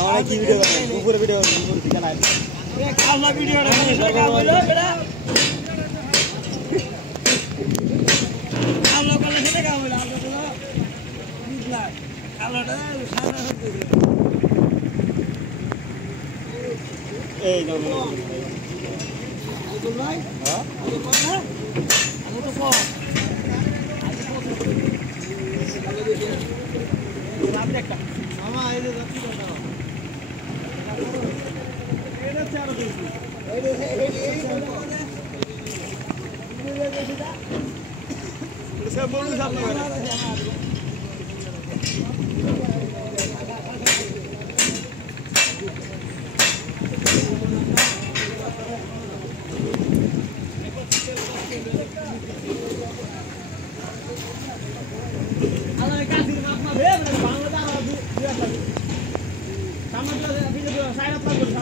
অনেক কি ভিডিও করে উপরে ভিডিও উপরে দিকে নাই এ কালা ভিডিওটা কিসের কাম হইলো বেটা কালো কালো সেটা কাম হইলো আমরা তো বুঝলা কালোটা সাদা হচ্ছে এই দাও আইতো ভাই হ্যাঁ আইতো কোন না আমি তো কোন রাত একটা মামা এই যে যাচ্ছি কথা এটা চার দিছি এই সব বন্ধু সামনে আলাদা কাজির মাপ না বে বাংলা দাও সামনে ভিডিও সাইড আপ করবে